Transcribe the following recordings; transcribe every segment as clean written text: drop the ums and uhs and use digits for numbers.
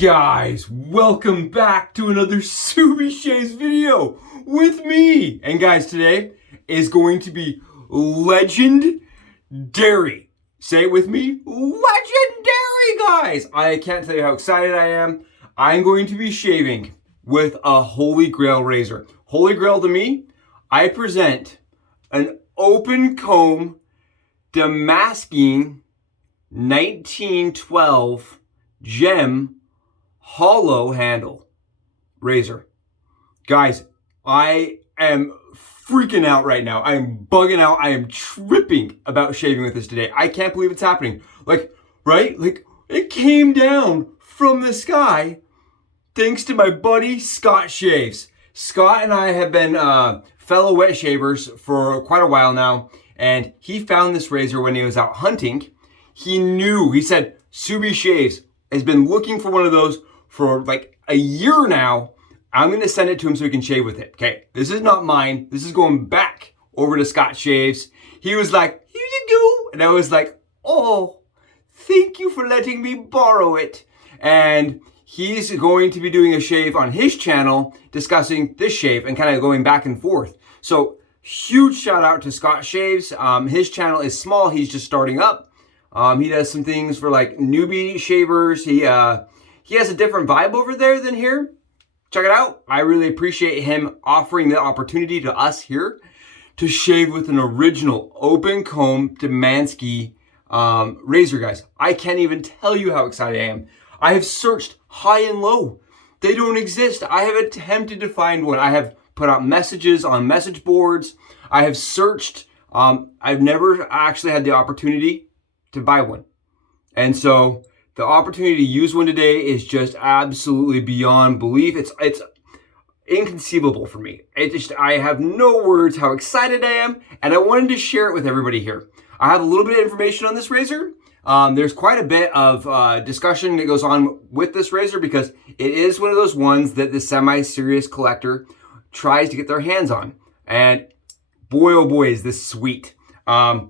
Guys, welcome back to another Subi Shaves video with me. And guys, today is going to be legendary. Say it with me, legendary, guys. I can't tell you how excited I am. I'm going to be shaving with a Holy Grail razor. Holy Grail to me, I present an open comb Damaskeene 1912 gem hollow handle razor. Guys, I am freaking out right now. I am bugging out. I am tripping about shaving with this today. I can't believe it's happening. Right? It came down from the sky thanks to my buddy Scott Shaves. Scott and I have been fellow wet shavers for quite a while now, and he found this razor when he was out hunting. He said, Subi Shaves has been looking for one of those for like a year now. I'm going to send it to him so he can shave with it. Okay, this is not mine. This is going back over to Scott Shaves. He was like, here you go. And I was like, oh, thank you for letting me borrow it. And he's going to be doing a shave on his channel discussing this shave and kind of going back and forth. So huge shout out to Scott Shaves. His channel is small. He's just starting up. He does some things for like newbie shavers. He has a different vibe over there than here. Check it out. I really appreciate him offering the opportunity to us here to shave with an original open comb Damaskeene razor, guys. I can't even tell you how excited I am. I have searched high and low. They don't exist. I have attempted to find one. I have put out messages on message boards. I have searched. I've never actually had the opportunity to buy one. And so the opportunity to use one today is just absolutely beyond belief. It's inconceivable for me. I have no words how excited I am, and I wanted to share it with everybody here. I have a little bit of information on this razor. There's quite a bit of discussion that goes on with this razor because it is one of those ones that the semi-serious collector tries to get their hands on. And boy, oh boy, is this sweet. I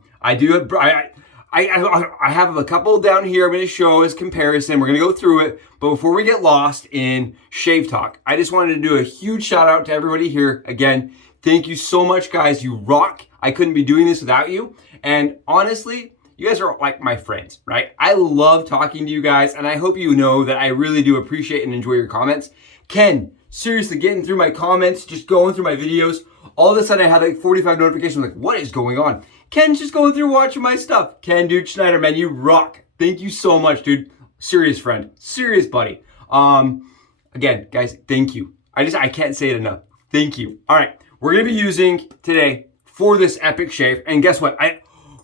have a couple down here I'm going to show as comparison. We're going to go through it. But before we get lost in shave talk, I just wanted to do a huge shout out to everybody here. Again, thank you so much, guys. You rock. I couldn't be doing this without you. And honestly, you guys are like my friends, right? I love talking to you guys. And I hope you know that I really do appreciate and enjoy your comments. Ken, seriously, getting through my comments, just going through my videos. All of a sudden, I had like 45 notifications. Like, what is going on? Ken's just going through watching my stuff. Ken, dude, Schneider, man, you rock. Thank you so much, dude. Serious friend. Serious buddy. Again, guys, thank you. I can't say it enough. Thank you. All right. We're going to be using today for this epic shave. And guess what?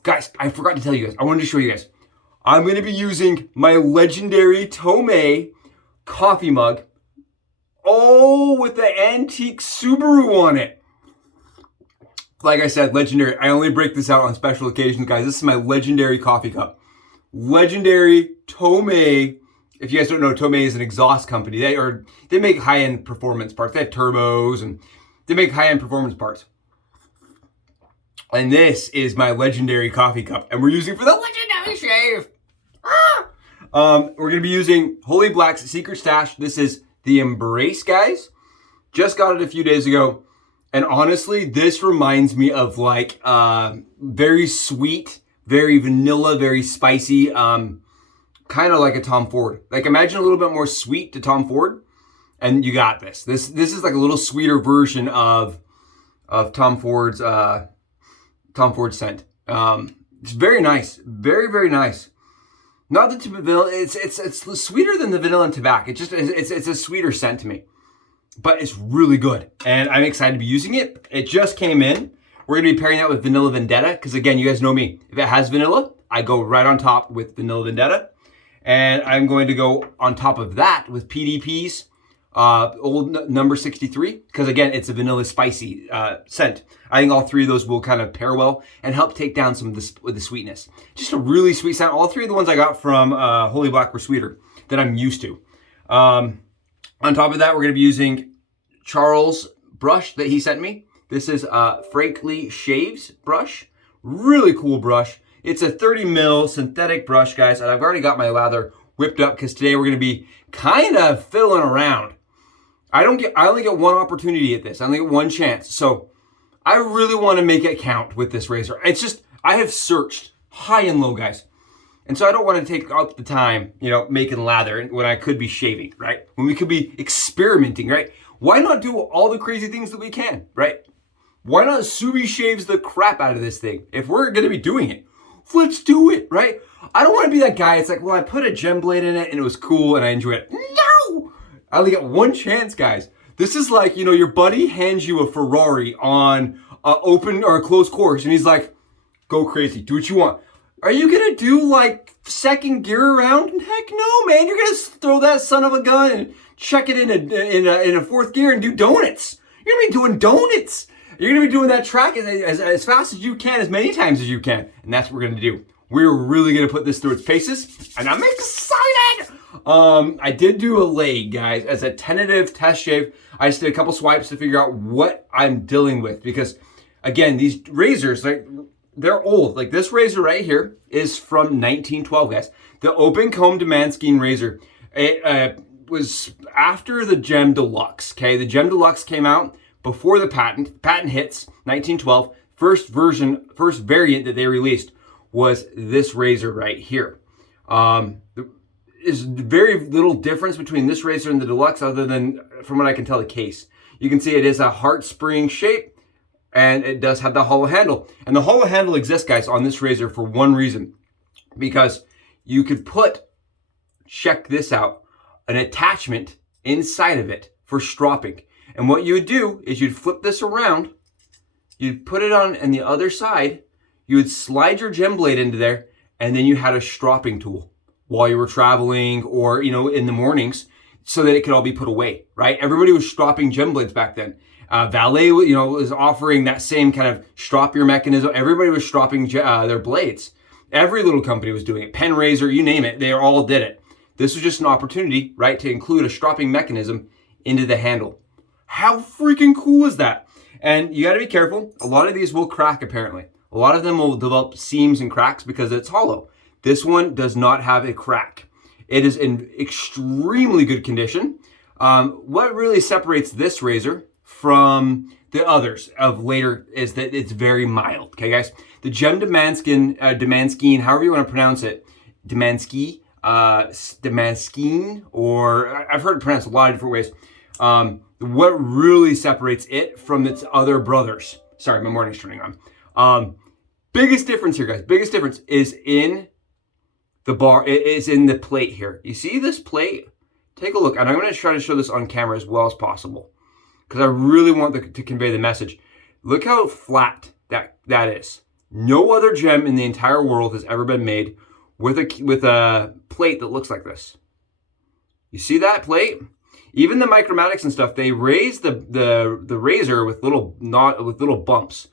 Guys, I forgot to tell you guys. I wanted to show you guys. I'm going to be using my legendary Tomei coffee mug. Oh, with the antique Subaru on it. Like I said, legendary. I only break this out on special occasions, guys. This is my legendary coffee cup. Legendary Tomei. If you guys don't know, Tomei is an exhaust company. They make high-end performance parts. They have turbos and they make high-end performance parts. And this is my legendary coffee cup. And we're using it for the legendary shave. We're going to be using Holy Black's Secret Stash. This is the Embrace, guys. Just got it a few days ago. And honestly, this reminds me of like very sweet, very vanilla, very spicy, kind of like a Tom Ford. Like imagine a little bit more sweet to Tom Ford, and you got this. This is like a little sweeter version of Tom Ford's scent. It's very nice, very very nice. Not the vanilla. It's sweeter than the vanilla and Tabac. It's a sweeter scent to me. But it's really good, and I'm excited to be using it. It just came in. We're going to be pairing that with Vanilla Vendetta, because again, you guys know me. If it has vanilla, I go right on top with Vanilla Vendetta. And I'm going to go on top of that with PDP's old number 63, because again, it's a vanilla spicy scent. I think all three of those will kind of pair well and help take down some of the sweetness. Just a really sweet scent. All three of the ones I got from Holy Black were sweeter than I'm used to. On top of that, we're going to be using Charles' brush that he sent me. This is Frankly Shaves brush. Really cool brush. It's a 30 mil synthetic brush, guys, and I've already got my lather whipped up because today we're going to be kind of fiddling around. I only get one opportunity at this. I only get one chance. So I really want to make it count with this razor. It's just, I have searched high and low, guys. And so I don't want to take up the time, making lather when I could be shaving, right? When we could be experimenting, right? Why not do all the crazy things that we can, right? Why not Subi shaves the crap out of this thing? If we're going to be doing it, let's do it, right? I don't want to be that guy. It's like, well, I put a gem blade in it and it was cool and I enjoyed it. No! I only get one chance, guys. This is like, your buddy hands you a Ferrari on an open or a closed course and he's like, go crazy, do what you want. Are you going to do like second gear around? Heck no, man. You're going to throw that son of a gun and check it in a fourth gear and do donuts. You're going to be doing donuts. You're going to be doing that track as fast as you can, as many times as you can. And that's what we're going to do. We're really going to put this through its paces. And I'm excited. I did do a leg, guys, as a tentative test shave. I just did a couple swipes to figure out what I'm dealing with. Because, again, these razors, they're old. Like this razor right here is from 1912, guys. The open comb Damaskeene razor. It was after the Gem Deluxe, okay? The Gem Deluxe came out before the patent. Patent hits, 1912. First variant that they released was this razor right here. There's very little difference between this razor and the Deluxe other than, from what I can tell, the case. You can see it is a heart spring shape. And it does have the hollow handle. And the hollow handle exists, guys, on this razor for one reason. Because you could check this out, an attachment inside of it for stropping. And what you would do is you'd flip this around, you'd put it on the other side, you would slide your gem blade into there, and then you had a stropping tool while you were traveling or, in the mornings so that it could all be put away, right? Everybody was stropping gem blades back then. Valet, was offering that same kind of strop your mechanism. Everybody was stropping their blades. Every little company was doing it. Pen razor, you name it, they all did it. This was just an opportunity, right, to include a stropping mechanism into the handle. How freaking cool is that? And you got to be careful. A lot of these will crack, apparently. A lot of them will develop seams and cracks because it's hollow. This one does not have a crack. It is in extremely good condition. What really separates this razor from the others of later is that it's very mild. Okay, guys? The Gem Damaskeene, however you want to pronounce it, Damaskeene, or I've heard it pronounced a lot of different ways. What really separates it from its other brothers? Sorry, my morning's turning on. Biggest difference here, guys. Biggest difference is in the bar. It is in the plate here. You see this plate? Take a look, and I'm going to try to show this on camera as well as possible, because I really want to convey the message. Look how flat that is. No other gem in the entire world has ever been made with a plate that looks like this. You see that plate? Even the Micromatics and stuff, they raise the razor with little bumps.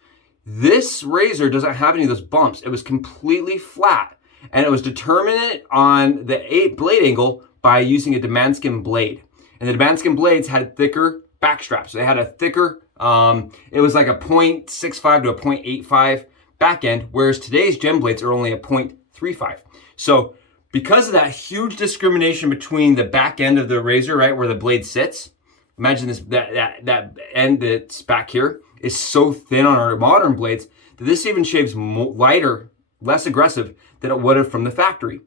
This razor doesn't have any of those bumps. It was completely flat, and it was determined on the blade angle by using a Damaskeene blade. And the Damaskeene blades had thicker back straps. So they had a thicker, it was like a 0.65 to a 0.85 back end, whereas today's gem blades are only a 0.35. So because of that huge discrimination between the back end of the razor, right, where the blade sits, imagine this, that end that's back here is so thin on our modern blades that this even shaves lighter, less aggressive than it would have from the factory.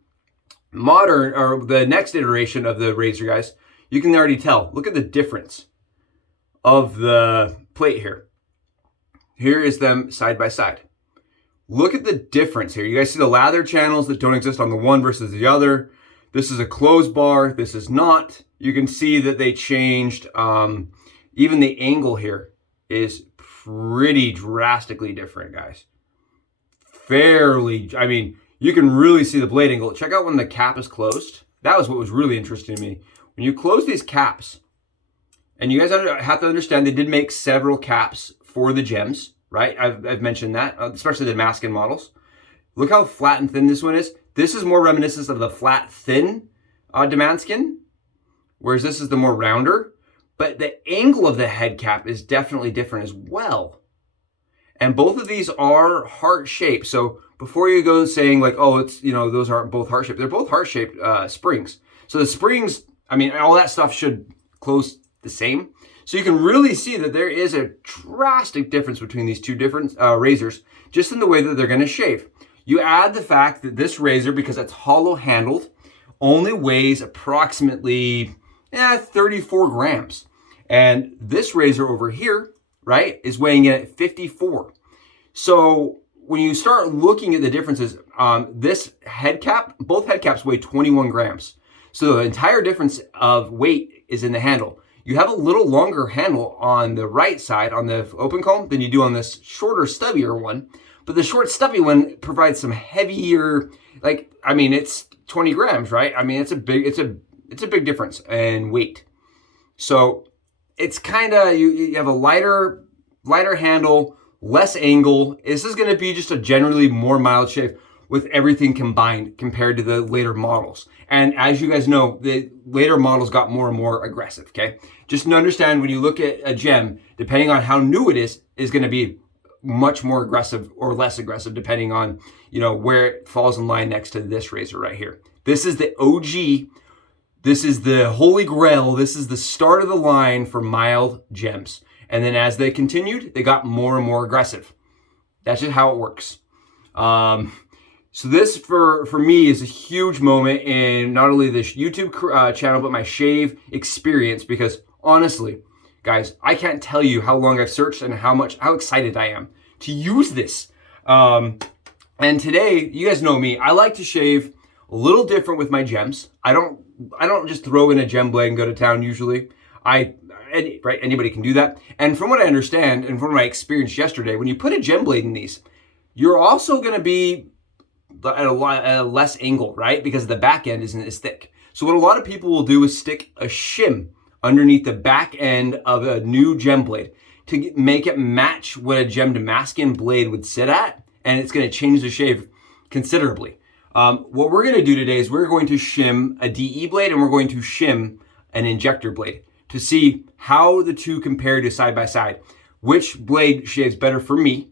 Modern, or the next iteration of the razor, guys, you can already tell. Look at the difference of the plate here. Here is them side by side. Look at the difference here. You guys see the lather channels that don't exist on the one versus the other. This is a closed bar. This is not. You can see that they changed. Even the angle here is pretty drastically different, guys. I mean, you can really see the blade angle. Check out when the cap is closed. That was what was really interesting to me. When you close these caps, and you guys have to understand they did make several caps for the gems, right? I've mentioned that, especially the Damaskeene models. Look how flat and thin this one is. This is more reminiscent of the flat, thin Damaskeene, whereas this is the more rounder. But the angle of the head cap is definitely different as well. And both of these are heart shaped. So before you go saying like, oh, it's, you know, those aren't both heart-shaped. They're both heart-shaped springs. So the springs, I mean, all that stuff should close the same. So you can really see that there is a drastic difference between these two different razors, just in the way that they're going to shave. You add the fact that this razor, because it's hollow handled, only weighs approximately 34 grams. And this razor over here, right, is weighing in at 54. So when you start looking at the differences, this head cap, both head caps weigh 21 grams. So the entire difference of weight is in the handle. You have a little longer handle on the right side on the open comb than you do on this shorter, stubbier one. But the short, stubby one provides some heavier, like, I mean, it's 20 grams, right? I mean, it's a big difference in weight. So it's kind of, you have a lighter handle, less angle. This is going to be just a generally more mild shave with everything combined compared to the later models. And as you guys know, the later models got more and more aggressive, okay? Just understand when you look at a gem, depending on how new it is going to be much more aggressive or less aggressive depending on, you know, where it falls in line next to this razor right here. This is the OG. This is the Holy Grail. This is the start of the line for mild gems. And then as they continued, they got more and more aggressive. That's just how it works. So this for me is a huge moment in not only this YouTube channel, but my shave experience, because honestly, guys, I can't tell you how long I've searched and how excited I am to use this. And today, you guys know me, I like to shave a little different with my gems. I don't just throw in a gem blade and go to town usually. Right, anybody can do that. And from what I understand and from what I experienced yesterday, when you put a gem blade in these, you're also going to be at a less angle, right? Because the back end isn't as thick. So what a lot of people will do is stick a shim underneath the back end of a new gem blade to make it match what a gem Damaskeene blade would sit at, and it's going to change the shave considerably. What we're going to do today is we're going to shim a DE blade and we're going to shim an injector blade to see how the two compare to side by side. Which blade shaves better for me,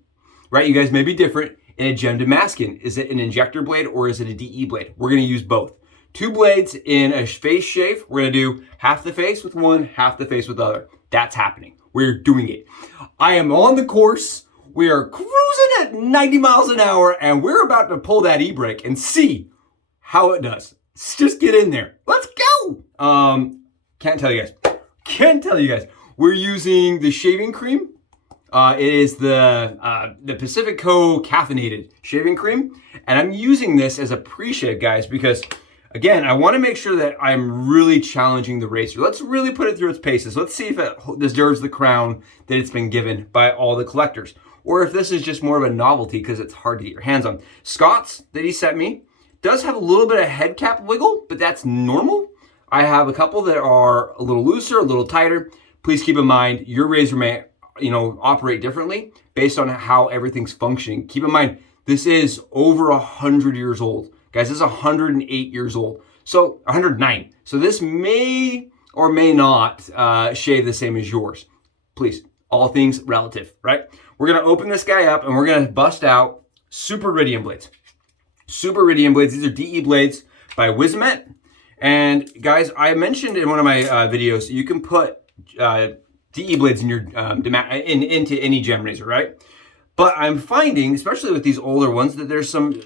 right? You guys may be different. In a gem Damaskeene, is it an injector blade or is it a DE blade? We're going to use both. Two blades in a face shave. We're going to do half the face with one, half the face with the other. That's happening. We're doing it. I am on the course. We are cruising at 90 miles an hour and we're about to pull that e-brake and see how it does. Let's just get in there. Let's go. Can't tell you guys. We're using the shaving cream. It is the Pacifico caffeinated shaving cream. And I'm using this as a pre-shave, guys, because again, I want to make sure that I'm really challenging the razor. Let's really put it through its paces. Let's see if it deserves the crown that it's been given by all the collectors. Or if this is just more of a novelty because it's hard to get your hands on. Scott's that he sent me does have a little bit of head cap wiggle, but that's normal. I have a couple that are a little looser, a little tighter. Please keep in mind, your razor may operate differently based on how everything's functioning. Keep in mind, this is over 100 years old. Guys, this is 108 years old. So 109. So this may or may not shave the same as yours. Please, all things relative, right? We're going to open this guy up and we're going to bust out Super Iridium blades. Super Iridium blades. These are DE blades by Wizamet. And guys, I mentioned in one of my videos, you can put DE blades in your into any gem razor, right? But I'm finding, especially with these older ones, that there's some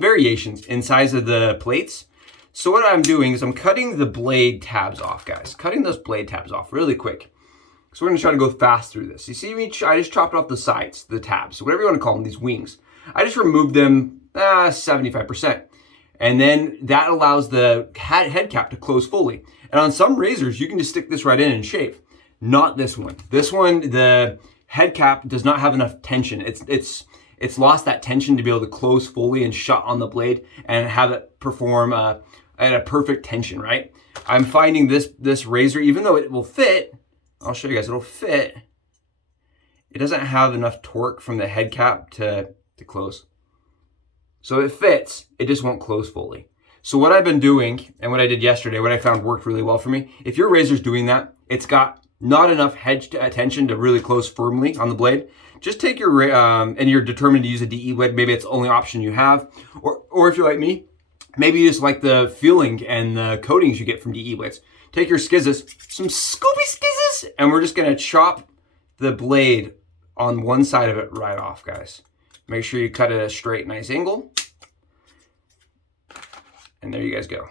variations in size of the plates. So what I'm doing is I'm cutting the blade tabs off, guys. Cutting those blade tabs off really quick. So we're gonna try to go fast through this. You see me? I just chopped off the sides, the tabs, whatever you want to call them, these wings. I just removed them 75%. And then that allows the head cap to close fully. And on some razors, you can just stick this right in and shave. Not this one. This one, the head cap does not have enough tension. It's lost that tension to be able to close fully and shut on the blade and have it perform at a perfect tension, right? I'm finding this razor, even though it will fit, I'll show you guys, it'll fit. It doesn't have enough torque from the head cap to close. So it fits, it just won't close fully. So what I've been doing, and what I did yesterday, what I found worked really well for me, if your razor's doing that, it's got not enough head tension to really close firmly on the blade, just take your, and you're determined to use a DE blade, maybe it's the only option you have, or if you're like me, maybe you just like the feeling and the coatings you get from DE blades. Take your skizzes, some Scooby skizzes, and we're just gonna chop the blade on one side of it right off, guys. Make sure you cut it at a straight, nice angle. And there you guys go.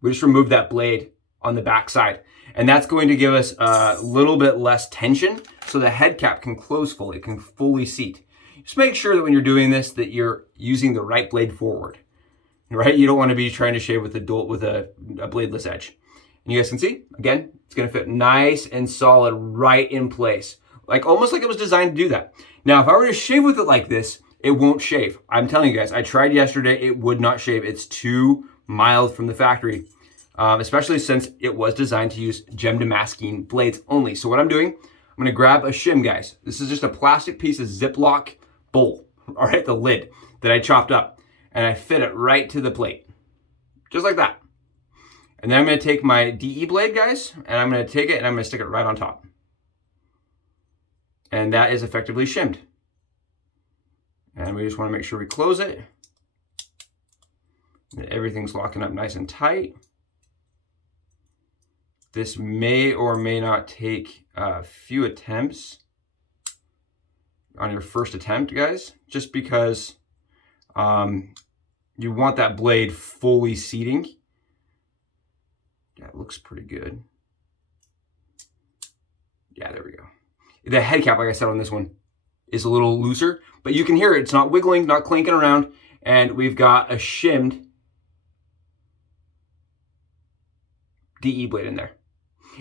We just removed that blade on the back side. And that's going to give us a little bit less tension so the head cap can close fully, can fully seat. Just make sure that when you're doing this that you're using the right blade forward, right? You don't want to be trying to shave with a bladeless edge. And you guys can see, again, it's going to fit nice and solid right in place. Like almost like it was designed to do that. Now, if I were to shave with it like this, it won't shave. I'm telling you guys, I tried yesterday, it would not shave. It's too mild from the factory. Especially since it was designed to use gem Damaskeene blades only. So what I'm doing, I'm gonna grab a shim, guys. This is just a plastic piece of Ziploc bowl, all right, the lid that I chopped up, and I fit it right to the plate, just like that. And then I'm gonna take my DE blade, guys, and I'm gonna take it and I'm gonna stick it right on top. And that is effectively shimmed. And we just wanna make sure we close it. That everything's locking up nice and tight. This may or may not take a few attempts on your first attempt, guys, just because you want that blade fully seating. Yeah, it looks pretty good. Yeah, there we go. The head cap, like I said on this one, is a little looser, but you can hear it. It's not wiggling, not clinking around, and we've got a shimmed DE blade in there.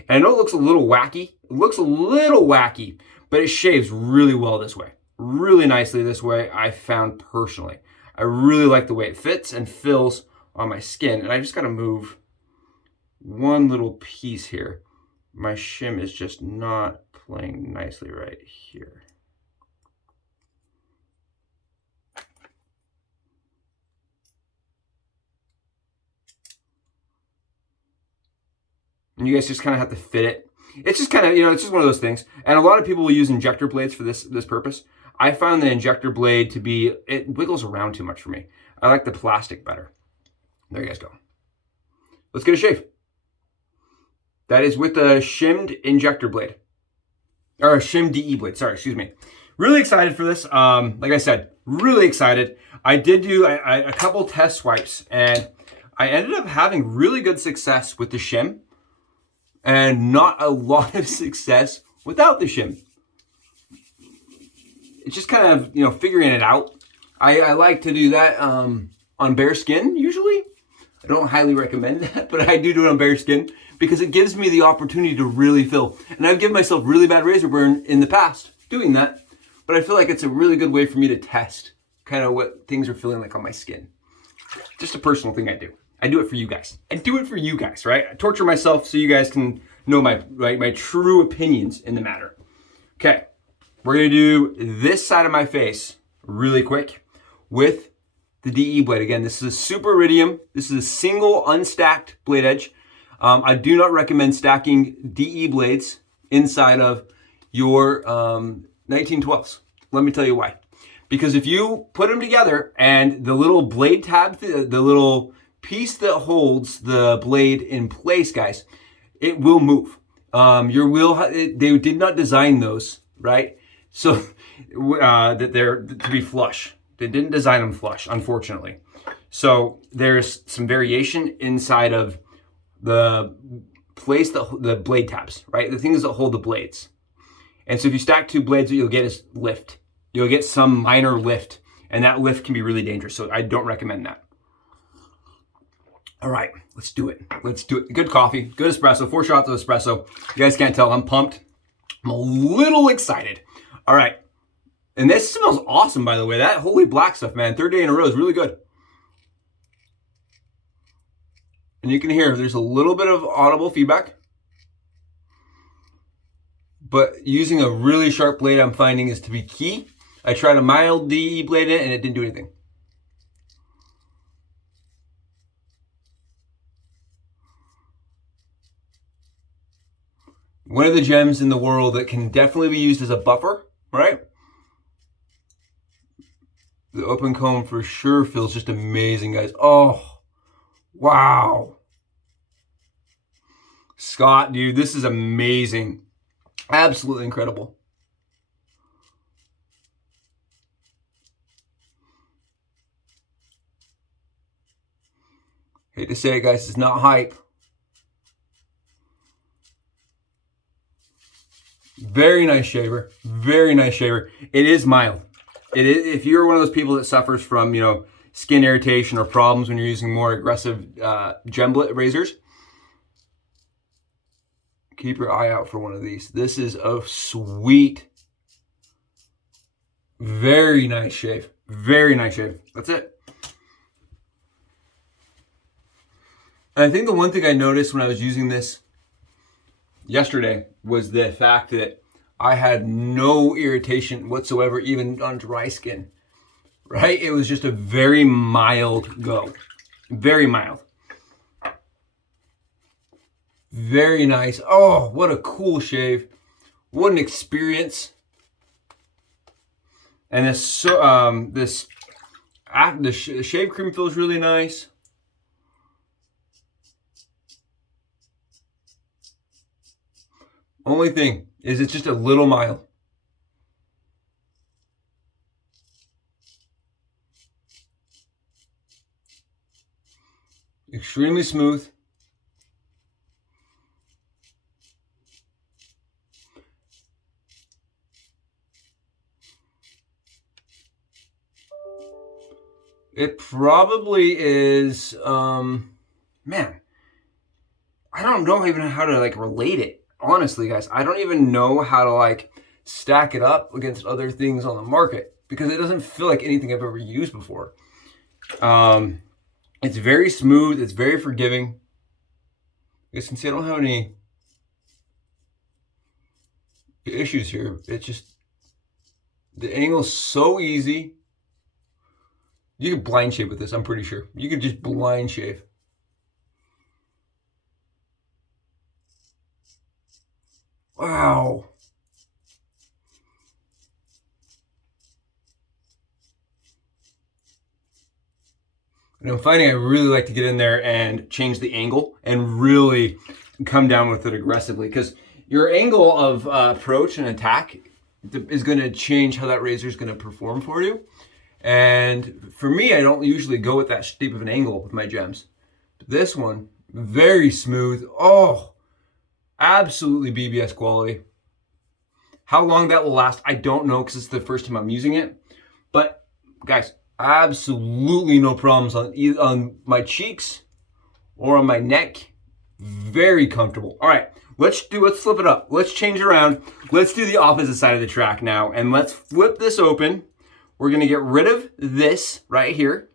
And I know it looks a little wacky. It looks a little wacky, but it shaves really well this way. Really nicely this way, I found personally. I really like the way it fits and fills on my skin. And I just gotta move one little piece here. My shim is just not playing nicely right here. And you guys just kind of have to fit it. It's just kind of, it's just one of those things. And a lot of people will use injector blades for this purpose. I found the injector blade to be, it wiggles around too much for me. I like the plastic better. There you guys go. Let's get a shave. That is with the shimmed injector blade. Or a shimmed DE blade, sorry, excuse me. Really excited for this. Like I said, really excited. I did do a couple test swipes and I ended up having really good success with the shim. And not a lot of success without the shim. It's just kind of, figuring it out. I like to do that on bare skin, usually. I don't highly recommend that, but I do it on bare skin because it gives me the opportunity to really feel. And I've given myself really bad razor burn in the past doing that, but I feel like it's a really good way for me to test kind of what things are feeling like on my skin. Just a personal thing I do. I do it for you guys. I do it for you guys, right? I torture myself so you guys can know my true opinions in the matter. Okay, we're gonna do this side of my face really quick with the DE blade. Again, this is a super iridium. This is a single unstacked blade edge. I do not recommend stacking DE blades inside of your 1912s. Let me tell you why. Because if you put them together and the little blade tab, the little piece that holds the blade in place, guys, it will move. They did not design those, right? So that they're to be flush. They didn't design them flush, unfortunately. So there's some variation inside of the place that the blade tabs, right? The things that hold the blades. And so if you stack two blades, what you'll get is lift. You'll get some minor lift, and that lift can be really dangerous. So I don't recommend that. All right, let's do it. Let's do it. Good coffee, good espresso, 4 shots of espresso. You guys can't tell, I'm pumped. I'm a little excited. All right, and this smells awesome, by the way. That Holy Black stuff, man, 3rd day in a row is really good. And you can hear there's a little bit of audible feedback. But using a really sharp blade, I'm finding is to be key. I tried a mild DE blade in it, and it didn't do anything. One of the gems in the world that can definitely be used as a buffer right? The open comb for sure feels just amazing, guys. Oh, wow. Scott, dude, this is amazing. Absolutely incredible. Hate to say it, guys, it's not hype. Very nice shaver. Very nice shaver. It is mild. It is, if you're one of those people that suffers from, you know, skin irritation or problems when you're using more aggressive gem razors, keep your eye out for one of these. This is a sweet, very nice shave. Very nice shave. That's it. And I think the one thing I noticed when I was using this yesterday was the fact that I had no irritation whatsoever, even on dry skin, right? It was just a very mild go. Very mild. Very nice. Oh, what a cool shave. What an experience. And this shave cream feels really nice. Only thing is it's just a little mild. Extremely smooth. It probably is, man, I don't know even how to like relate it. Honestly, guys, I don't even know how to like stack it up against other things on the market because it doesn't feel like anything I've ever used before. It's very smooth. It's very forgiving. You guys can see I don't have any issues here. It's just, the angle's so easy. You could blind shave with this, I'm pretty sure. You could just blind shave. Wow. And I'm finding I really like to get in there and change the angle and really come down with it aggressively, because your angle of approach and attack is going to change how that razor is going to perform for you. And for me, I don't usually go with that steep of an angle with my gems. But this one, very smooth. Oh, absolutely BBS quality. How long that will last, I don't know, because it's the first time I'm using it. But guys, absolutely no problems on my cheeks or on my neck. Very comfortable. All right, let's flip it up. Let's change around. Let's do the opposite side of the track now, and let's flip this open. We're gonna get rid of this right here.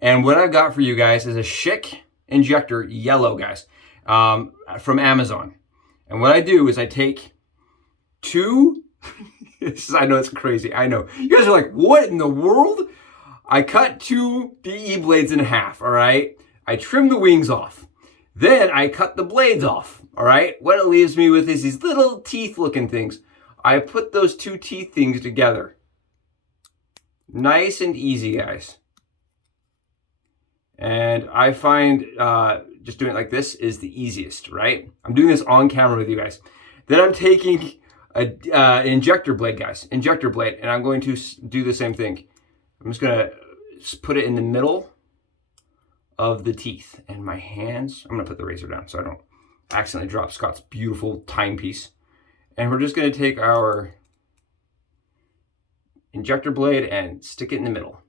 And what I've got for you guys is a Schick Injector yellow, guys, from Amazon. And what I do is I take two, I know it's crazy, I know. You guys are like, what in the world? I cut two DE blades in half, all right? I trim the wings off. Then I cut the blades off, all right? What it leaves me with is these little teeth looking things. I put those two teeth things together. Nice and easy, guys. And I find just doing it like this is the easiest, right? I'm doing this on camera with you guys. Then I'm taking an injector blade, guys. Injector blade, and I'm going to do the same thing. I'm just gonna put it in the middle of the teeth. And my hands, I'm gonna put the razor down so I don't accidentally drop Scott's beautiful timepiece. And we're just gonna take our injector blade and stick it in the middle.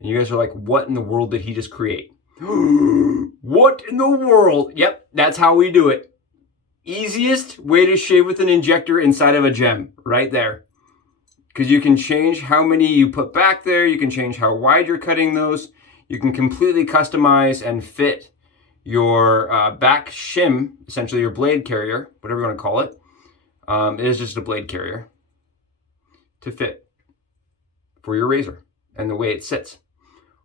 And you guys are like, what in the world did he just create? What in the world? Yep, that's how we do it. Easiest way to shave with an injector inside of a gem, right there. Because you can change how many you put back there. You can change how wide you're cutting those. You can completely customize and fit your back shim, essentially your blade carrier, whatever you want to call it. It is just a blade carrier to fit for your razor and the way it sits.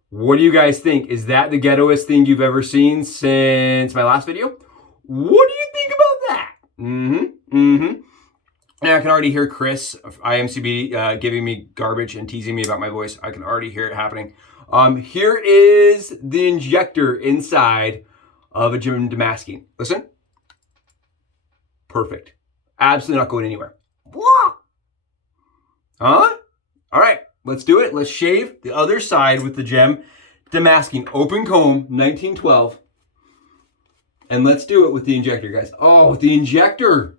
What do you guys think? Is that the ghettoest thing you've ever seen since my last video? What do you think about that? And I can already hear Chris, IMCB, giving me garbage and teasing me about my voice. I can already hear it happening. Here is the injector inside of a Jim Damaskeene. Listen. Perfect. Absolutely not going anywhere. Huh? All right, let's do it. Let's shave the other side with the Gem Damaskeene Open Comb 1912. And let's do it with the injector, guys. Oh, with the injector.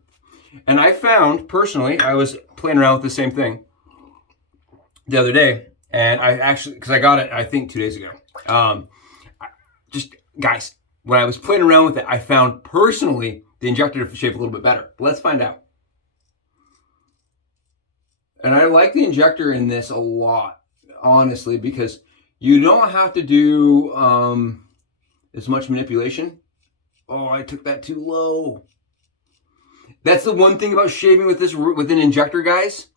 And I found, personally, I was playing around with the same thing the other day. And I actually, because I got it, I think 2 days ago. Just, guys, when I was playing around with it, I found, personally, the injector to shave a little bit better. Let's find out. And I like the injector in this a lot, honestly, because you don't have to do as much manipulation. Oh, I took that too low. That's the one thing about shaving with this, with an injector, guys.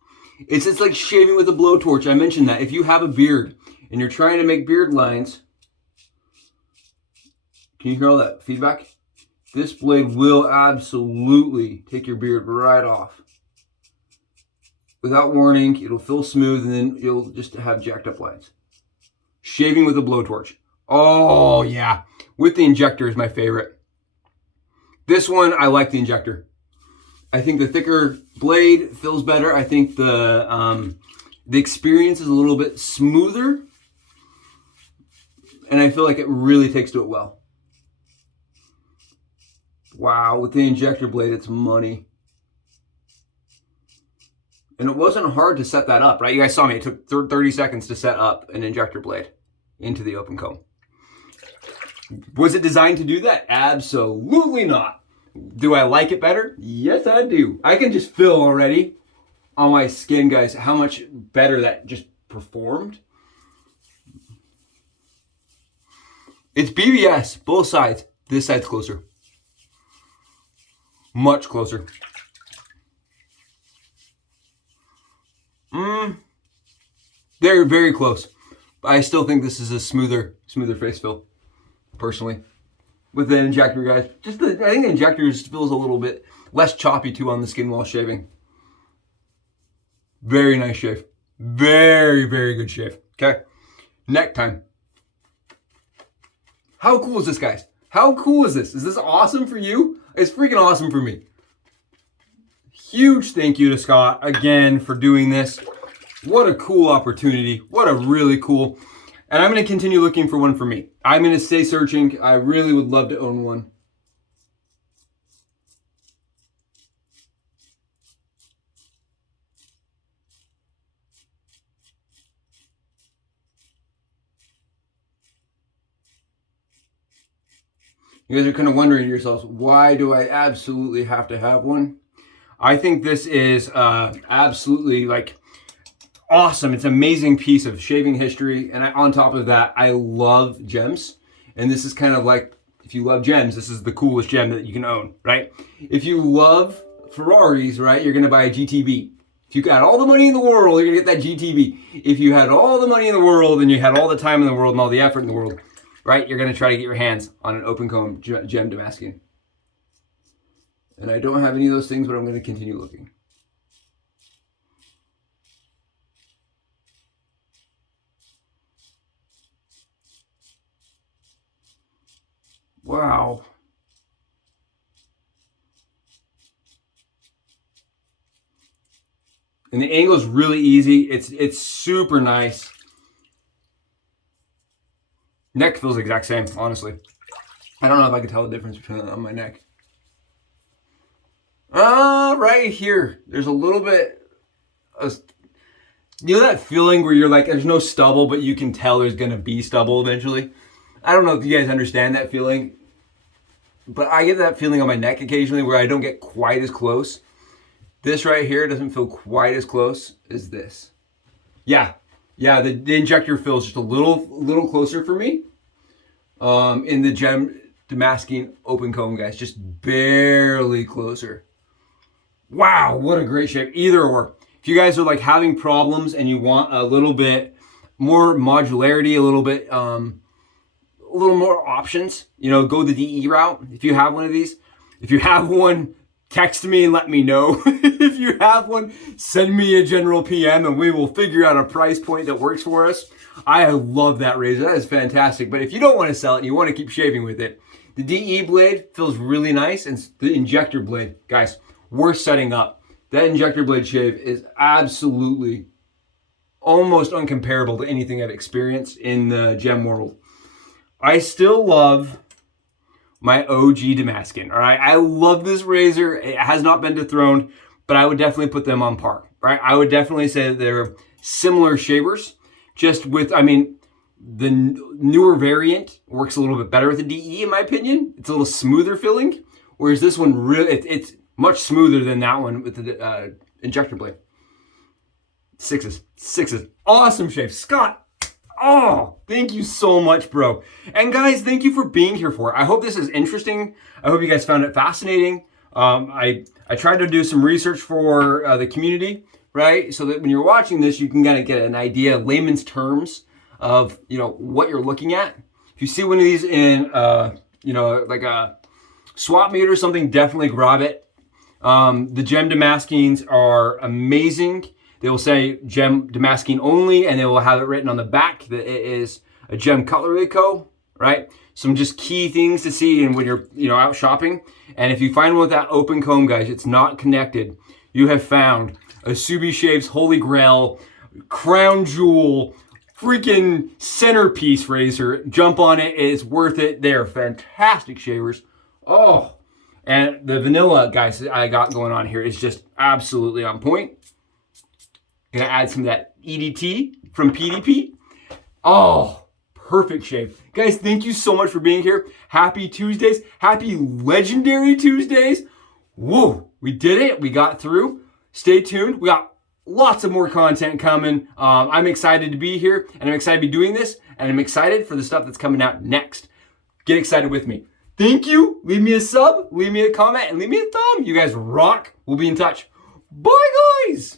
It's like shaving with a blowtorch. I mentioned that. If you have a beard and you're trying to make beard lines, can you hear all that feedback? This blade will absolutely take your beard right off. Without warning, it'll feel smooth and then you'll just have jacked up lines. Shaving with a blowtorch. Oh, yeah. With the injector is my favorite. This one, I like the injector. I think the thicker blade feels better. I think the experience is a little bit smoother. And I feel like it really takes to it well. Wow, with the injector blade, it's money. And it wasn't hard to set that up, right? You guys saw me. It took 30 seconds to set up an injector blade into the open comb. Was it designed to do that? Absolutely not. Do I like it better? Yes, I do. I can just feel already on my skin, guys, how much better that just performed. It's BBS, both sides. This side's closer. Much closer. They're very close. But I still think this is a smoother face fill, personally. With the injector, guys. I think the injector feels a little bit less choppy too on the skin while shaving. Very nice shave. Very, very good shave. Okay. Neck time. How cool is this, guys? How cool is this? Is this awesome for you? It's freaking awesome for me. Huge thank you to Scott again for doing this. What a cool opportunity. What a really cool. And I'm going to continue looking for one for me. I'm going to stay searching. I really would love to own one. You guys are kind of wondering to yourselves, why do I absolutely have to have one? I think this is absolutely like awesome. It's an amazing piece of shaving history. And on top of that, I love gems. And this is kind of like, if you love gems, this is the coolest gem that you can own, right? If you love Ferraris, right, you're going to buy a GTB. If you got all the money in the world, you're going to get that GTB. If you had all the money in the world and you had all the time in the world and all the effort in the world, right, you're going to try to get your hands on an open comb Gem Damaskeene. And I don't have any of those things, but I'm going to continue looking. Wow. And the angle is really easy. It's super nice. Neck feels the exact same, honestly. I don't know if I can tell the difference between on my neck. Right here, there's a little bit of, you know that feeling where you're like, there's no stubble, but you can tell there's gonna be stubble eventually? I don't know if you guys understand that feeling, but I get that feeling on my neck occasionally where I don't get quite as close. This right here doesn't feel quite as close as this. Yeah, the injector feels just a little closer for me. In the Gem Damaskeene open comb, guys, just barely closer. Wow, what a great shape. Either or. If you guys are like having problems and you want a little bit more modularity, a little more options, you know, go the DE route. If you have one of these, if you have one, text me and let me know if if you have one, send me a general PM and we will figure out a price point that works for us. I love that razor. That is fantastic. But if you don't want to sell it and you want to keep shaving with it, the DE blade feels really nice, and the Injector blade, guys, worth setting up. That Injector blade shave is absolutely almost uncomparable to anything I've experienced in the gem world. I still love my OG Damaskeene, all right? I love this razor. It has not been dethroned, but I would definitely put them on par, right? I would definitely say that they're similar shavers, just with, I mean, the newer variant works a little bit better with the DE, in my opinion. It's a little smoother feeling, whereas this one, really, it's much smoother than that one with the Injector blade. Sixes. Awesome shave. Scott, oh, thank you so much, bro. And guys, thank you for being here for it. I hope this is interesting. I hope you guys found it fascinating. I tried to do some research for the community, right? So that when you're watching this, you can kind of get an idea, layman's terms, of, you know, what you're looking at. If you see one of these in, you know, like a swap meet or something, definitely grab it. The gem Damaskenes are amazing. They will say gem Damaskeene only, and they will have it written on the back that it is a gem cutlery co, right? Some just key things to see and when you're, you know, out shopping. And if you find one with that open comb, guys, it's not connected, you have found a Subi Shaves Holy Grail, crown jewel, freaking centerpiece razor. Jump on it. It's worth it. They're fantastic shavers. Oh, and the vanilla, guys, that I got going on here is just absolutely on point. Gonna add some of that EDT from PDP. Oh, perfect shave. Guys, thank you so much for being here. Happy Tuesdays. Happy legendary Tuesdays. Whoa, we did it. We got through. Stay tuned. We got lots of more content coming. I'm excited to be here, and I'm excited to be doing this, and I'm excited for the stuff that's coming out next. Get excited with me. Thank you. Leave me a sub, leave me a comment, and leave me a thumb. You guys rock. We'll be in touch. Bye, guys.